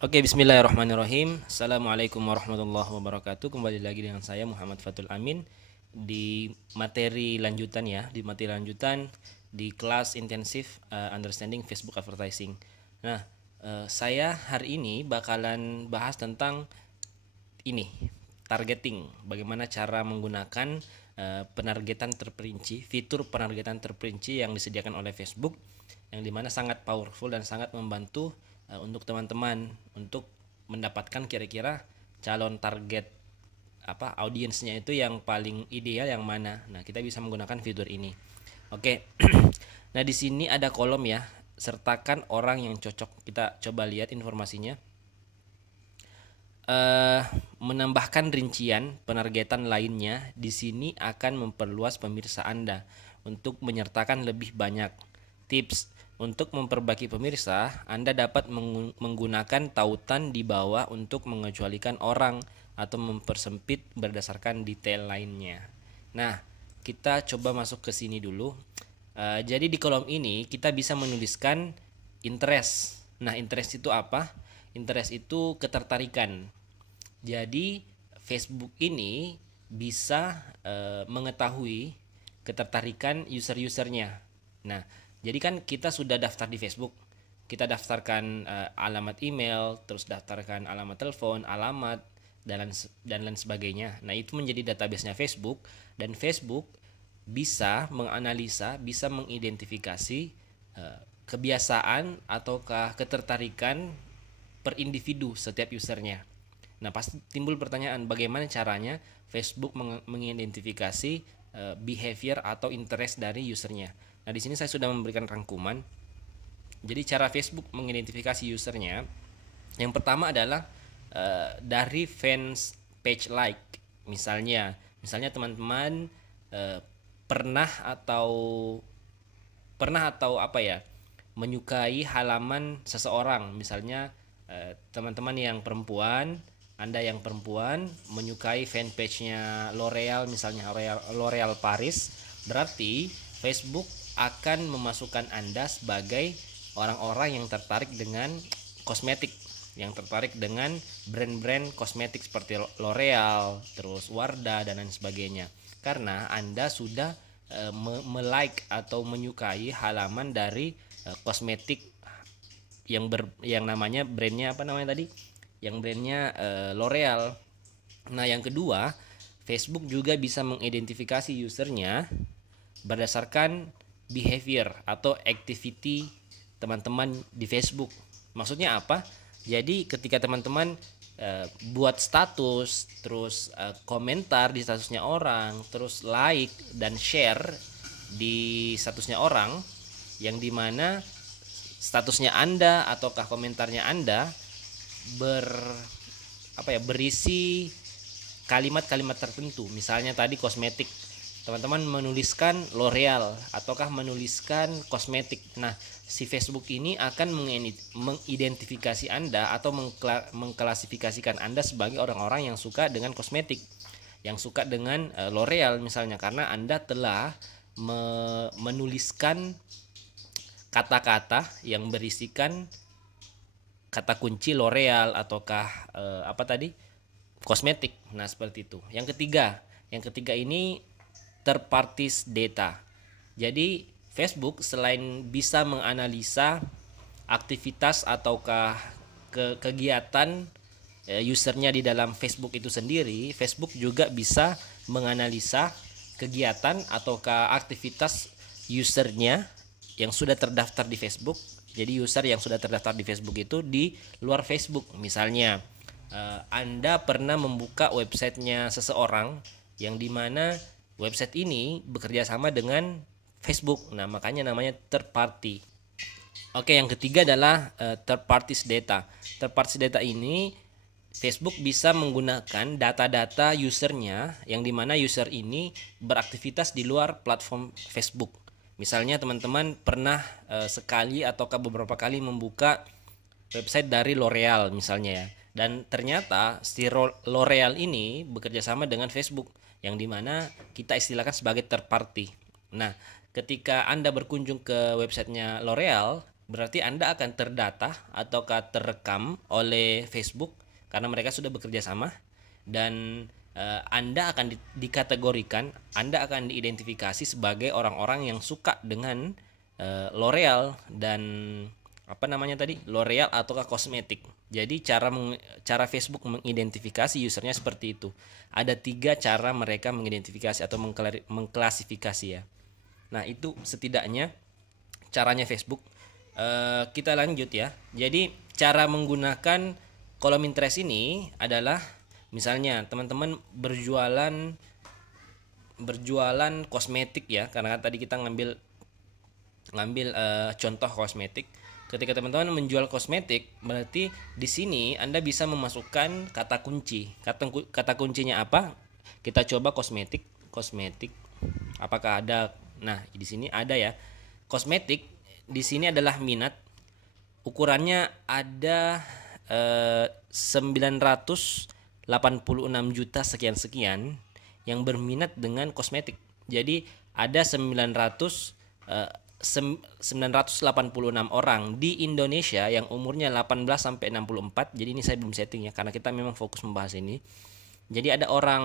Oke, bismillahirrahmanirrahim. Assalamualaikum warahmatullahi wabarakatuh. Kembali lagi dengan saya Muhammad Fatul Amin di materi lanjutan ya, di kelas intensif understanding Facebook advertising. Nah, saya hari ini bakalan bahas tentang ini, targeting. Bagaimana cara menggunakan penargetan terperinci, fitur penargetan terperinci yang disediakan oleh Facebook, yang dimana sangat powerful dan sangat membantu untuk teman-teman untuk mendapatkan kira-kira calon target audiensnya itu yang paling ideal yang mana. Nah, kita bisa menggunakan fitur ini. Oke. Nah, di sini ada kolom ya, sertakan orang yang cocok. Kita coba lihat informasinya. Menambahkan rincian penargetan lainnya di sini akan memperluas pemirsa Anda untuk menyertakan lebih banyak. Tips untuk memperbaiki pemirsa, Anda dapat menggunakan tautan di bawah untuk mengecualikan orang atau mempersempit berdasarkan detail lainnya. Nah, kita coba masuk ke sini dulu. Jadi di kolom ini kita bisa menuliskan interest. Nah, interest itu apa? Interest itu ketertarikan. Jadi Facebook ini bisa mengetahui ketertarikan user-usernya. Nah, jadi kan kita sudah daftar di Facebook. Kita daftarkan alamat email, terus daftarkan alamat telepon, alamat dan lain sebagainya. Nah, itu menjadi database-nya Facebook, dan Facebook bisa menganalisa, bisa mengidentifikasi kebiasaan ataukah ketertarikan per individu setiap usernya. Nah, pasti timbul pertanyaan, bagaimana caranya Facebook mengidentifikasi behavior atau interest dari usernya. Nah, di sini saya sudah memberikan rangkuman. Jadi cara Facebook mengidentifikasi usernya, yang pertama adalah dari fans page like. Misalnya teman-teman pernah atau menyukai halaman seseorang. Misalnya teman-teman yang perempuan, Anda yang perempuan menyukai fanpage-nya L'Oreal, misalnya L'Oreal Paris, berarti Facebook akan memasukkan Anda sebagai orang-orang yang tertarik dengan kosmetik, yang tertarik dengan brand-brand kosmetik seperti L'Oreal, terus Wardah dan lain sebagainya. Karena Anda sudah like atau menyukai halaman dari kosmetik yang namanya brandnya apa namanya tadi? Yang brandnya L'Oreal. Nah, yang kedua, Facebook juga bisa mengidentifikasi usernya berdasarkan behavior atau activity teman-teman di Facebook. Maksudnya apa? Jadi ketika teman-teman buat status, terus komentar di statusnya orang, terus like dan share di statusnya orang, yang dimana statusnya Anda ataukah komentarnya Anda berisi kalimat-kalimat tertentu. Misalnya tadi kosmetik, teman-teman menuliskan L'Oreal ataukah menuliskan kosmetik. Nah, si Facebook ini akan mengidentifikasi Anda atau mengklasifikasikan Anda sebagai orang-orang yang suka dengan kosmetik, yang suka dengan L'Oreal misalnya, karena Anda telah menuliskan kata-kata yang berisikan kata kunci L'Oreal ataukah kosmetik. Nah, seperti itu. Yang ketiga ini third parties data. Jadi Facebook selain bisa menganalisa aktivitas ataukah kegiatan usernya di dalam Facebook itu sendiri, Facebook juga bisa menganalisa kegiatan ataukah aktivitas usernya yang sudah terdaftar di Facebook. Jadi user yang sudah terdaftar di Facebook itu di luar Facebook. Misalnya Anda pernah membuka websitenya seseorang yang dimana website ini bekerja sama dengan Facebook. Nah, makanya namanya third party. Oke, yang ketiga adalah third parties data. Third parties data ini Facebook bisa menggunakan data-data usernya yang dimana user ini beraktivitas di luar platform Facebook. Misalnya teman-teman pernah sekali ataukah beberapa kali membuka website dari L'Oreal misalnya ya, dan ternyata si L'Oreal ini bekerja sama dengan Facebook, yang dimana kita istilahkan sebagai third party. Nah, ketika Anda berkunjung ke websitenya L'Oreal berarti Anda akan terdata ataukah terekam oleh Facebook karena mereka sudah bekerja sama, dan Anda akan dikategorikan, Anda akan diidentifikasi sebagai orang-orang yang suka dengan L'Oreal dan apa namanya tadi, L'Oreal ataukah kosmetik. Jadi cara Facebook mengidentifikasi usernya seperti itu. Ada 3 cara mereka mengidentifikasi atau mengklasifikasi ya. Nah itu setidaknya caranya Facebook. Kita lanjut ya. Jadi cara menggunakan kolom interest ini adalah, misalnya teman-teman berjualan kosmetik ya, karena kan tadi kita ngambil contoh kosmetik. Ketika teman-teman menjual kosmetik, berarti di sini Anda bisa memasukkan kata kunci. Kata kuncinya apa? Kita coba kosmetik. Apakah ada? Nah, di sini ada ya. Kosmetik di sini adalah minat. Ukurannya ada 986 juta sekian-sekian yang berminat dengan kosmetik. Jadi ada 986 orang di Indonesia yang umurnya 18 sampai 64. Jadi ini saya belum setting ya karena kita memang fokus membahas ini. Jadi ada orang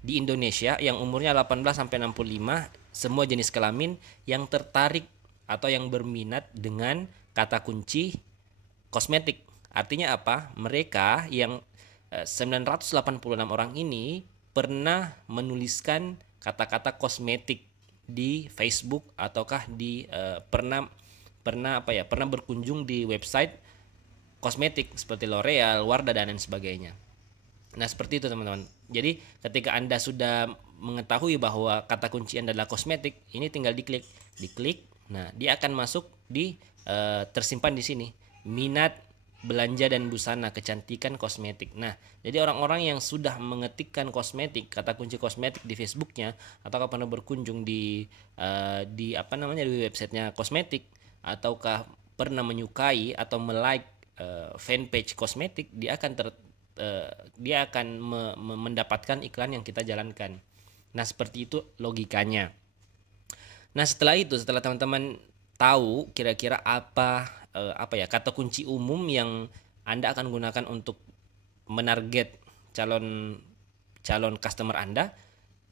di Indonesia yang umurnya 18 sampai 65, semua jenis kelamin, yang tertarik atau yang berminat dengan kata kunci kosmetik. Artinya apa? Mereka yang 986 orang ini pernah menuliskan kata-kata kosmetik di Facebook ataukah pernah berkunjung di website kosmetik seperti L'Oreal, Wardah dan lain sebagainya. Nah, seperti itu teman-teman. Jadi ketika Anda sudah mengetahui bahwa kata kunci Anda adalah kosmetik, ini tinggal diklik. Nah, dia akan masuk di tersimpan di sini. Minat belanja dan busana kecantikan kosmetik. Nah, jadi orang-orang yang sudah mengetikkan kosmetik, kata kunci kosmetik di Facebooknya, ataukah pernah berkunjung di di websitenya kosmetik, ataukah pernah menyukai atau melike fanpage kosmetik, dia akan mendapatkan iklan yang kita jalankan. Nah, seperti itu logikanya. Nah, setelah teman-teman tahu kira-kira apa kata kunci umum yang Anda akan gunakan untuk menarget calon customer Anda,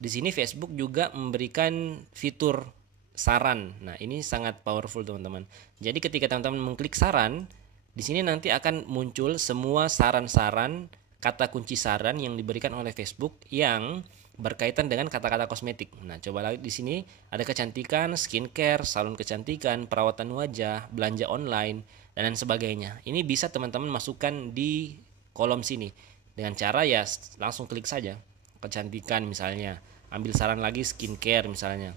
di sini Facebook juga memberikan fitur saran. Nah, ini sangat powerful teman-teman. Jadi ketika teman-teman mengklik saran, di sini nanti akan muncul semua saran-saran, kata kunci saran yang diberikan oleh Facebook yang berkaitan dengan kata-kata kosmetik. Nah, coba lagi di sini ada kecantikan, skincare, salon kecantikan, perawatan wajah, belanja online, dan lain sebagainya. Ini bisa teman-teman masukkan di kolom sini dengan cara ya langsung klik saja kecantikan misalnya, ambil saran lagi skincare misalnya.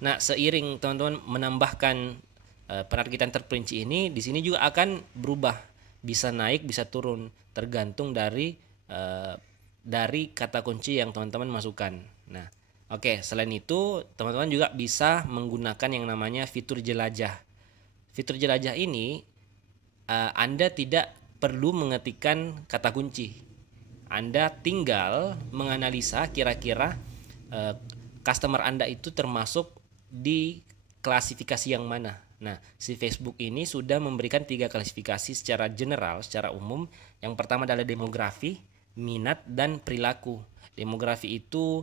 Nah, seiring teman-teman menambahkan penargetan terperinci ini, di sini juga akan berubah, bisa naik, bisa turun, tergantung dari kata kunci yang teman-teman masukkan. Nah, oke, selain itu teman-teman juga bisa menggunakan yang namanya fitur jelajah. Fitur jelajah ini Anda tidak perlu mengetikkan kata kunci. Anda tinggal menganalisa kira-kira customer Anda itu termasuk di klasifikasi yang mana. Nah, si Facebook ini sudah memberikan 3 klasifikasi secara general, secara umum. Yang pertama adalah demografi, minat, dan perilaku. Demografi itu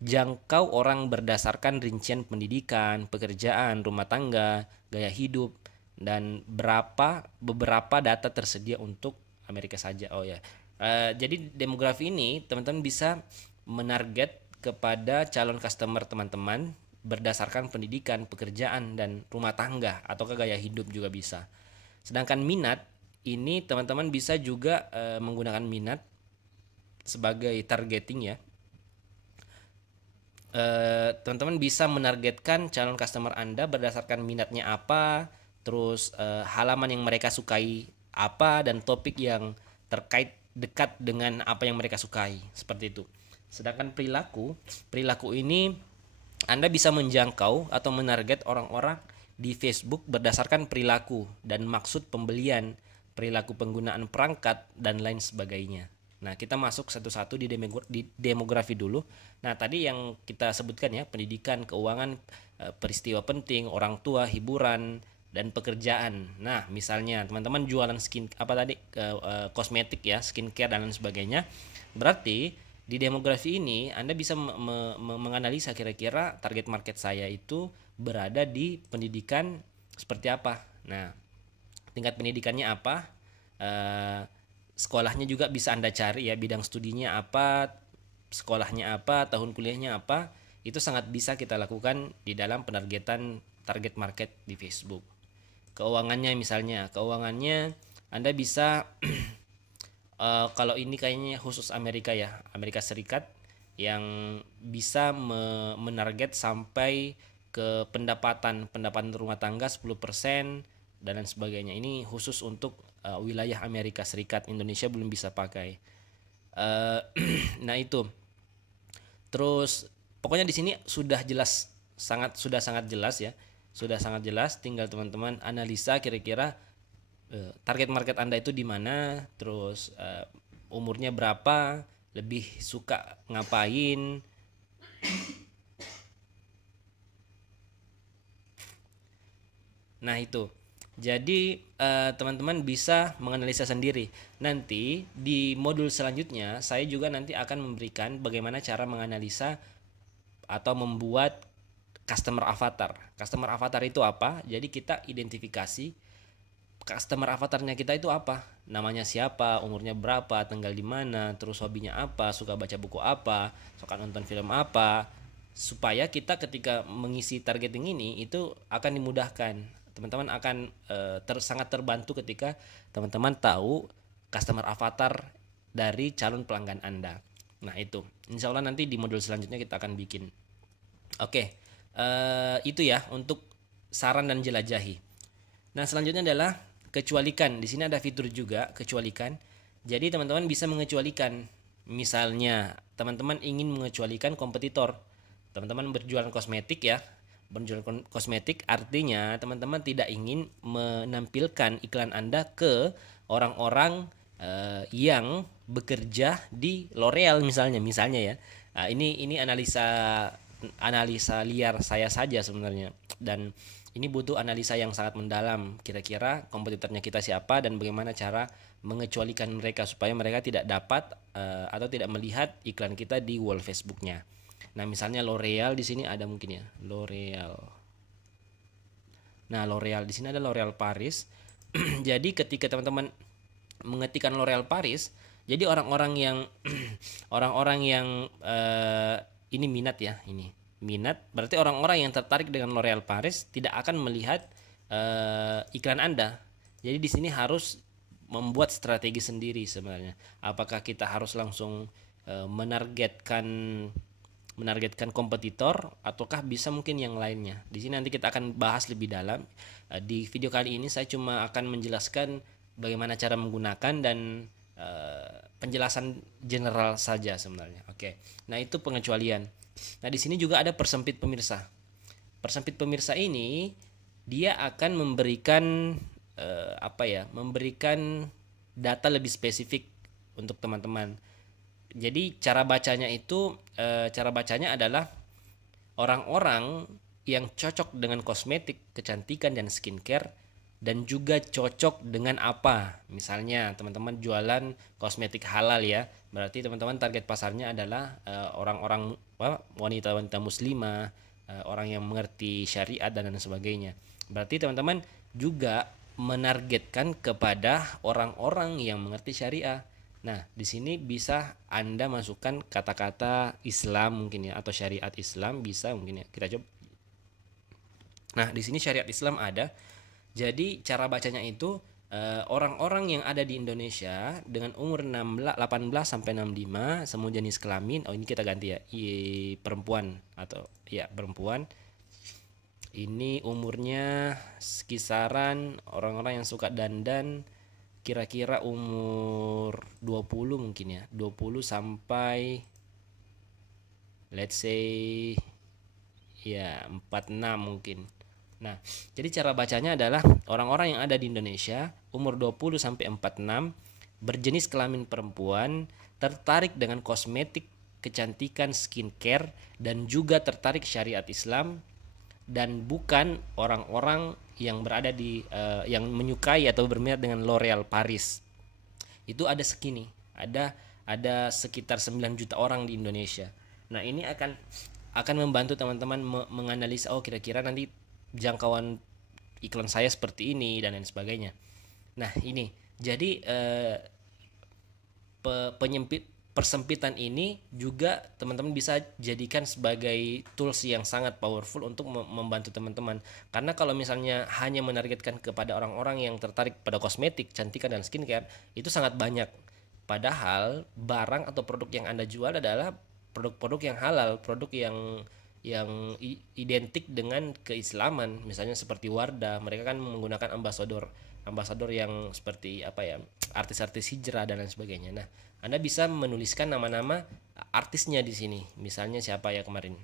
jangkau orang berdasarkan rincian pendidikan, pekerjaan, rumah tangga, gaya hidup, dan beberapa data tersedia untuk Amerika saja. Jadi demografi ini teman-teman bisa menarget kepada calon customer teman-teman berdasarkan pendidikan, pekerjaan, dan rumah tangga atau gaya hidup juga bisa. Sedangkan minat ini teman-teman bisa juga menggunakan minat sebagai targeting ya. Teman-teman bisa menargetkan calon customer Anda berdasarkan minatnya apa, terus halaman yang mereka sukai apa, dan topik yang terkait dekat dengan apa yang mereka sukai, seperti itu. Sedangkan perilaku ini Anda bisa menjangkau atau menarget orang-orang di Facebook berdasarkan perilaku dan maksud pembelian, perilaku penggunaan perangkat, dan lain sebagainya. Nah, kita masuk satu-satu di demografi dulu. Nah, tadi yang kita sebutkan ya, pendidikan, keuangan, peristiwa penting, orang tua, hiburan, dan pekerjaan. Nah, misalnya teman-teman jualan kosmetik ya, skincare dan lain sebagainya. Berarti di demografi ini Anda bisa menganalisa kira-kira target market saya itu berada di pendidikan seperti apa. Nah, tingkat pendidikannya apa? Sekolahnya juga bisa Anda cari ya, bidang studinya apa, sekolahnya apa, tahun kuliahnya apa. Itu sangat bisa kita lakukan di dalam penargetan target market di Facebook. Keuangannya misalnya, keuangannya Anda bisa kalau ini kayaknya khusus Amerika ya, Amerika Serikat, yang bisa menarget sampai ke pendapatan rumah tangga 10% dan lain sebagainya. Ini khusus untuk wilayah Amerika Serikat. Indonesia belum bisa pakai. Nah itu. Terus pokoknya di sini sudah sangat jelas ya. Sudah sangat jelas, tinggal teman-teman analisa kira-kira target market Anda itu di mana, terus umurnya berapa, lebih suka ngapain. Nah itu. Jadi teman-teman bisa menganalisa sendiri. Nanti di modul selanjutnya saya juga nanti akan memberikan bagaimana cara menganalisa atau membuat customer avatar. Customer avatar itu apa? Jadi kita identifikasi customer avatarnya kita itu apa, namanya siapa, umurnya berapa, tinggal di mana, terus hobinya apa, suka baca buku apa, suka nonton film apa, supaya kita ketika mengisi targeting ini itu akan dimudahkan. Teman-teman akan sangat terbantu ketika teman-teman tahu customer avatar dari calon pelanggan Anda. Nah itu, insya Allah nanti di modul selanjutnya kita akan bikin. Oke, itu ya untuk saran dan jelajahi. Nah selanjutnya adalah kecualikan. Di sini ada fitur juga kecualikan. Jadi teman-teman bisa mengecualikan. Misalnya teman-teman ingin mengecualikan kompetitor. Teman-teman berjualan kosmetik ya. Berjualan kosmetik artinya teman-teman tidak ingin menampilkan iklan Anda ke orang-orang yang bekerja di L'Oreal misalnya ya. Nah, ini analisa liar saya saja sebenarnya, dan ini butuh analisa yang sangat mendalam, kira-kira kompetitornya kita siapa dan bagaimana cara mengecualikan mereka supaya mereka tidak dapat atau tidak melihat iklan kita di wall Facebooknya. Nah misalnya L'Oreal di sini ada mungkin ya L'Oreal. Nah L'Oreal di sini ada L'Oreal Paris. Jadi ketika teman-teman mengetikkan L'Oreal Paris, jadi orang-orang yang ini minat ya, ini minat berarti orang-orang yang tertarik dengan L'Oreal Paris tidak akan melihat iklan Anda. Jadi di sini harus membuat strategi sendiri sebenarnya. Apakah kita harus langsung menargetkan kompetitor ataukah bisa mungkin yang lainnya. Di sini nanti kita akan bahas lebih dalam. Di video kali ini saya cuma akan menjelaskan bagaimana cara menggunakan dan penjelasan general saja sebenarnya. Oke. Nah, itu pengecualian. Nah, di sini juga ada persempit pemirsa. Persempit pemirsa ini dia akan memberikan memberikan data lebih spesifik untuk teman-teman. Jadi cara bacanya adalah orang-orang yang cocok dengan kosmetik, kecantikan dan skincare, dan juga cocok dengan apa. Misalnya teman-teman jualan kosmetik halal ya, berarti teman-teman target pasarnya adalah orang-orang wanita-wanita muslimah, orang yang mengerti syariat dan lain sebagainya. Berarti teman-teman juga menargetkan kepada orang-orang yang mengerti syariah. Nah, di sini bisa Anda masukkan kata-kata Islam mungkin ya, atau syariat Islam bisa mungkin ya. Kita coba. Nah, di sini syariat Islam ada. Jadi cara bacanya itu orang-orang yang ada di Indonesia dengan umur 18 sampai 65, semua jenis kelamin. Oh, ini kita ganti ya. Perempuan atau ya perempuan. Ini umurnya kisaran orang-orang yang suka dandan kira-kira umur 20 mungkin ya, 20 sampai let's say ya 46 mungkin. Nah, jadi cara bacanya adalah orang-orang yang ada di Indonesia umur 20 sampai 46, berjenis kelamin perempuan, tertarik dengan kosmetik, kecantikan, skincare, dan juga tertarik syariat Islam, dan bukan orang-orang yang berada di yang menyukai atau berminat dengan L'Oreal Paris. Itu ada segini, ada sekitar 9 juta orang di Indonesia. Nah, ini akan membantu teman-teman menganalisa, oh kira-kira nanti jangkauan iklan saya seperti ini dan lain sebagainya. Nah, ini jadi persempitan ini juga teman-teman bisa jadikan sebagai tools yang sangat powerful untuk membantu teman-teman. Karena kalau misalnya hanya menargetkan kepada orang-orang yang tertarik pada kosmetik, cantikan dan skincare, itu sangat banyak. Padahal barang atau produk yang Anda jual adalah produk-produk yang halal, produk yang identik dengan keislaman. Misalnya seperti Wardah, mereka kan menggunakan ambasador yang seperti apa ya, artis-artis hijrah dan lain sebagainya. Nah, Anda bisa menuliskan nama-nama artisnya di sini. Misalnya siapa ya kemarin?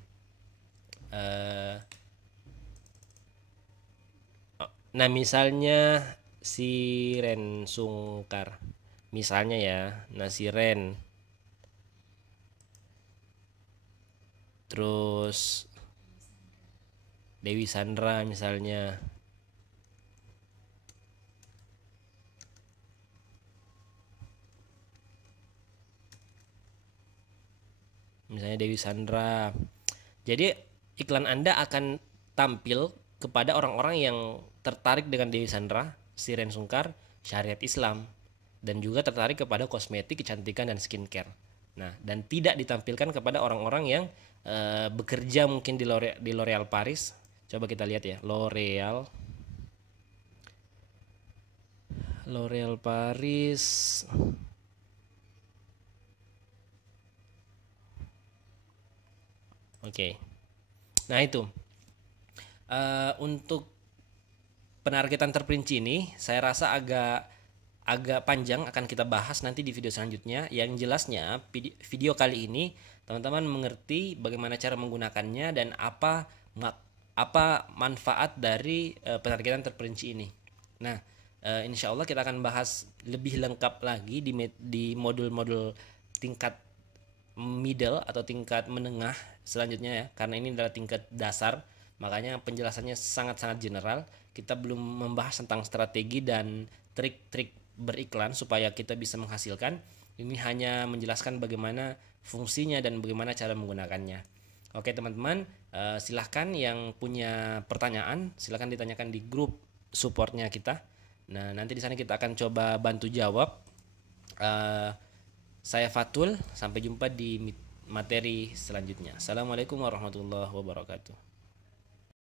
Nah, misalnya si Ren Sungkar. Misalnya ya, nah si Ren. Terus Dewi Sandra misalnya. Misalnya Dewi Sandra. Jadi iklan Anda akan tampil kepada orang-orang yang tertarik dengan Dewi Sandra, Siren Sungkar, syariat Islam, dan juga tertarik kepada kosmetik, kecantikan dan skincare. Nah, dan tidak ditampilkan kepada orang-orang yang bekerja mungkin di L'Oreal Paris. Coba kita lihat ya, L'Oreal Paris. Oke. Nah, itu untuk penargetan terperinci ini saya rasa agak panjang, akan kita bahas nanti di video selanjutnya. Yang jelasnya video kali ini teman-teman mengerti bagaimana cara menggunakannya dan apa manfaat dari penargetan terperinci ini. Nah, insya Allah kita akan bahas lebih lengkap lagi di modul-modul tingkat middle atau tingkat menengah selanjutnya ya, karena ini adalah tingkat dasar, makanya penjelasannya sangat-sangat general. Kita belum membahas tentang strategi dan trik-trik beriklan supaya kita bisa menghasilkan. Ini hanya menjelaskan bagaimana fungsinya dan bagaimana cara menggunakannya. Oke teman-teman, silahkan yang punya pertanyaan silahkan ditanyakan di grup supportnya kita. Nah, nanti di sana kita akan coba bantu jawab. Saya Fatul, sampai jumpa di materi selanjutnya. Assalamualaikum warahmatullahi wabarakatuh.